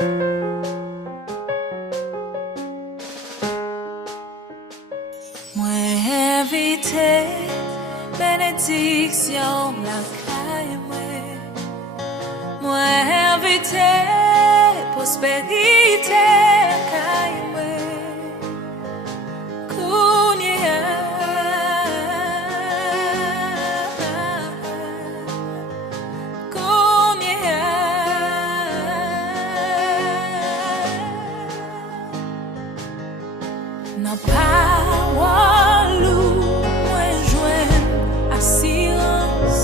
Moi invité, bénédiction la caille moi invité, prospérité la caille n'a pas walou, moi joindre assurance,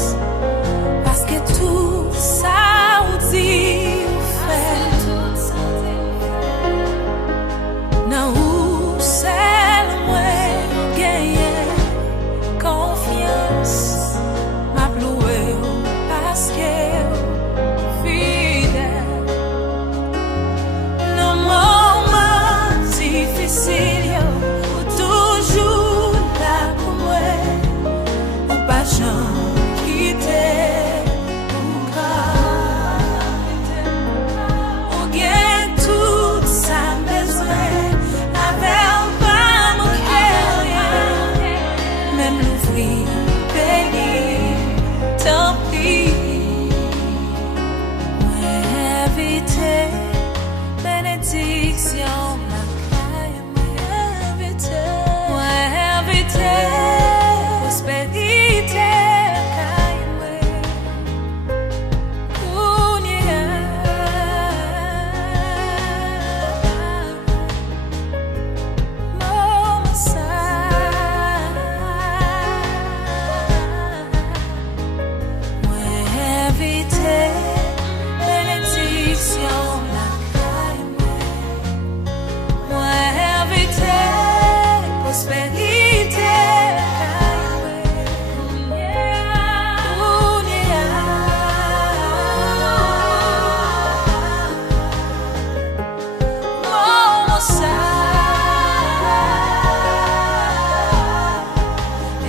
parce que tout ça ou dit ou fait, n'a où c'est moi gagner confiance, m'a loué parce que fidèle, nos moments difficiles.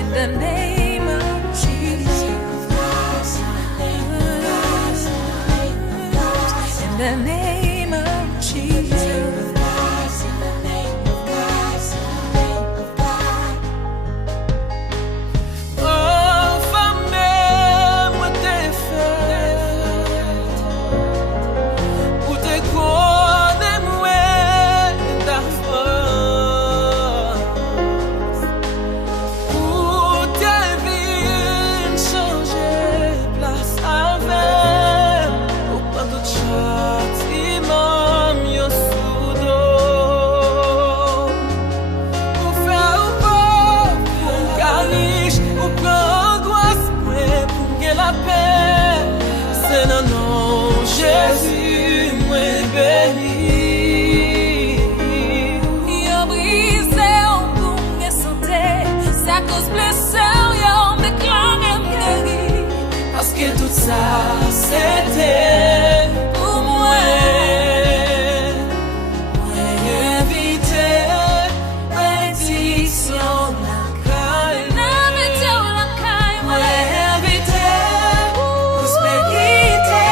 In the name of Jesus. Jésus, moi béni. Yo brisé pour me santé, sa cause blessure, yo me clame guéri. Parce que tout ça, c'était pour moi. Moi invité, bénédiction la caille. La caille, moi invité, prospérité.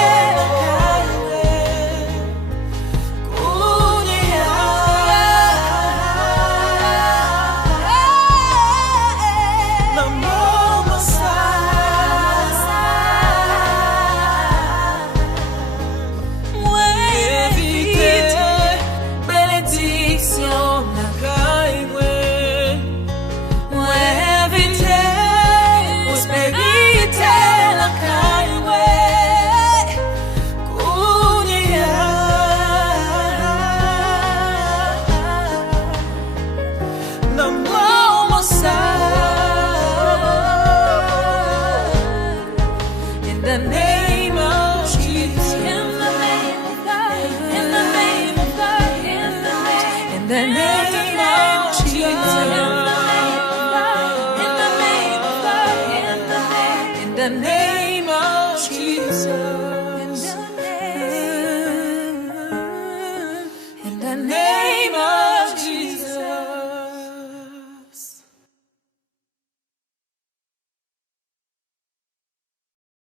In the name of Jesus, in the name of God, in the name of God, in the name of Jesus, in the name of God, in the name of Jesus, in the name.